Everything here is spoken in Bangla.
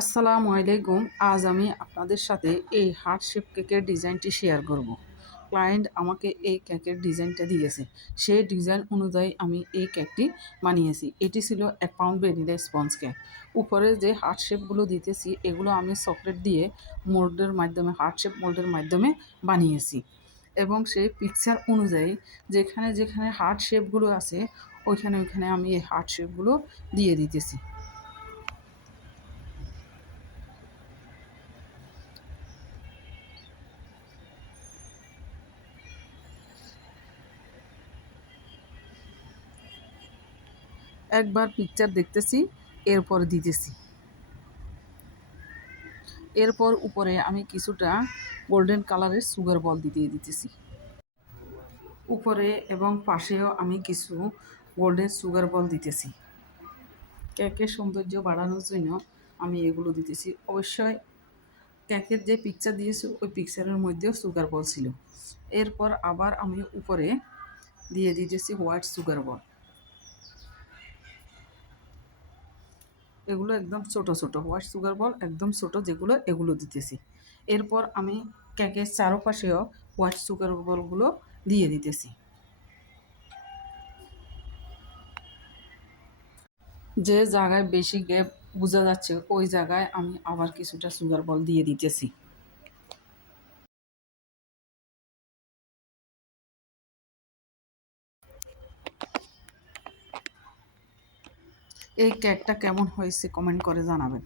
আসসালামু আলাইকুম। আজ আমি আপনাদের সাথে এই হার্ট শেপ কেকের ডিজাইনটি শেয়ার করব। ক্লায়েন্ট আমাকে এই কেকের ডিজাইনটা দিয়েছে। সেই ডিজাইন অনুযায়ী আমি এই কেকটি বানিয়েছি। এটি ছিল 1 পাউন্ড ভ্যানিলা স্পঞ্জ কেক। উপরে যে হার্ট শেপগুলো দিতেছি এগুলো আমি চকলেট দিয়ে মোল্ডের মাধ্যমে হার্ট শেপ মোল্ডের মাধ্যমে বানিয়েছি। এবং সেই পিকচার অনুযায়ী যেখানে যেখানে হার্ট শেপগুলো আছে ওইখানে আমি এই হার্ট শেপগুলো দিয়ে দিতেছি। একবার পিকচার দেখতেছি, এরপর দিতেছি। এরপর উপরে আমি কিছুটা গোল্ডেন কালারের সুগার বল দিয়ে দিতেছি। উপরে এবং পাশেও আমি কিছু গোল্ডেন সুগার বল দিতেছি। কেকের সৌন্দর্য বাড়ানোর জন্য আমি এগুলো দিতেছি। অবশ্যই কেকের যে পিকচার দিয়েছি ওই পিকচারের মধ্যেও সুগার বল ছিল। এরপর আবার আমি উপরে দিয়ে দিতেছি হোয়াইট সুগার বল। এগুলো একদম ছোট ছোট হোয়াইট সুগার বল একদম ছোট যেগুলো এগুলো দিতেছি। এরপর আমি কেকের চারপাশেও হোয়াইট সুগার বলগুলো দিয়ে দিতেছি। যে জায়গায় বেশি গ্যাপ বোঝা যাচ্ছে ওই জায়গায় আমি আবার কিছুটা সুগার বল দিয়ে দিতেছি। এই কেকটা কেমন হয়েছে কমেন্ট করে জানাবেন।